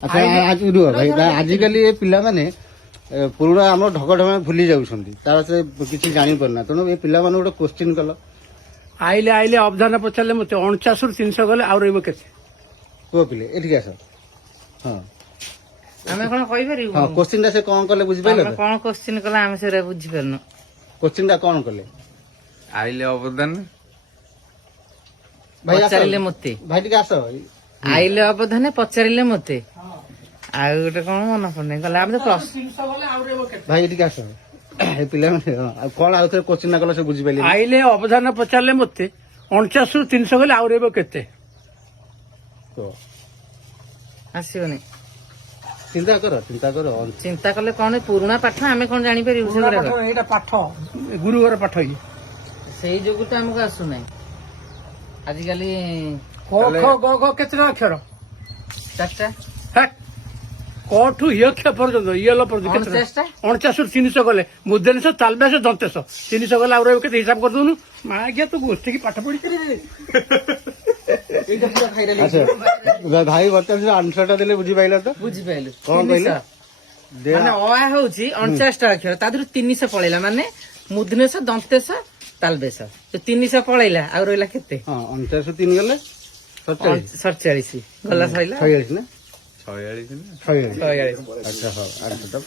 ଆଚ୍ଛା ଆଜି ରୁହ ଭାଇ ଆଜିକାଲି ଏ ପିଲାମାନେ ପୁରୁଣା ଆମର ଢଗ ଢଗ ଭୁଲି ଯାଉଛନ୍ତି ତାର ସେ କିଛି ଜାଣିପାରୁନା ତେଣୁ ଏ ପିଲାମାନଙ୍କୁ ଗୋଟେ କୋଶ୍ଚିନ୍ କଲ ଆଇଲେ ଆଇଲେ ଅବଧାନ ପଚାରିଲେ ମତେ 49ରୁ 300 ଗଲେ ଆଉ ରହିବ କେତେ? ପୁଅ ପିଲେ ଏଠିକି ଆସ ହଁ ଆମେ କଣ କହିପାରିବୁ? ହଁ କୋଶ୍ଚିନ୍ ଟା ସେ କଣ କଲେ ବୁଝିପାରିଲ ତମେ କଣ କୋଶ୍ଚିନ୍ କଲା ଆମେ ସେଟା ବୁଝିପାରୁନୁ। କୋଶ୍ଚିନ୍ ଟା କଣ କଲେ ଆଇଲେ ଅବଦାନ ଭାଇ ଆସ ପଚାରିଲେ ମତେ ଭାଇ ଟିକେ ଆସ ଆଇଲେ ଅବଧାନେ ପଚାରିଲେ ମତେ ଆଉ ଗୋଟେ କଣ ମନେ ପଡୁନି କହିଲା ଆମେ ତ ପ୍ଲସ୍ 300 ଗଲେ ଆଉ ରହିବ କେତେ? ଭାଇ ଏଠିକି ଆସ ଏ ପିଲାମାନେ ହଁ, ଆଉ କଣ ଆଉ ଥରେ କୋଶ୍ଚିନ୍ ଟା କଲେ ସେ ବୁଝିପାରିଲେ ଆଇଲେ ଅବଧାନ ପଚାରିଲେ ମତେ 49ରୁ 300 ଗଲେ ଆଉ ରହିବ କେତେ? ଆସିବନି। ଚିନ୍ତା କର ଚିନ୍ତା କଲେ କଣ ପୁରୁଣା ପାଠ ଆମେ କଣ ଜାଣିପାରିବୁ ସେଗୁଡାକ? ଏଇଟା ପାଠ ଗୁରୁଘର ପାଠ ଇଏ ସେଇ ଯୋଗୁ ତ ଆମକୁ ଆସୁନାହିଁ ଆଜିକାଲି କ ଖ ଗ ଘ କେତେଟା ଅକ୍ଷର? 4ଟା ହେଟ୍। କଠୁ ଇୟକ୍ଷ ପର୍ଯ୍ୟନ୍ତ ଇଏଲ ପର୍ଯ୍ୟନ୍ତ କେତେ? 49ଟା 49ରୁ 300 ଗଲେ ମୁଦେଶ ତାଲବେଶ ଦନ୍ତେଶ 300 ଗଲେ ଆଉ ରହିବ କେତେ ହିସାବ କରିଦଉନୁ ମା ଆଜ୍ଞା ତୁ ଗୋଷ୍ଠୀ କି ପାଠ ପଢିଥିଲି ଆଚ୍ଛା ଭାଇ ବର୍ତ୍ତମାନ ଆନ୍ସର ଟା ଦେଲେ ବୁଝିପାରିଲ ତ ବୁଝିପାରିଲୁ କଣ କହିଲେ? 300 ମାନେ ଅ ଆ ହଉଛି 49ଟା ଅକ୍ଷର ତା ଦେହରୁ 300 ପଳେଇଲା ମାନେ ମୁଦ୍ନେଶ ଦନ୍ତେଶ ତାଲବେଶ 300 ପଳେଇଲା ଆଉ ରହିଲା କେତେ? ହଁ 49ରୁ 3 ଗଲେ 47 ଗଲା ସଇଲା 46 ନା 46 46 46। ଆଚ୍ଛା ହଉ ଆନ୍ସର ଟା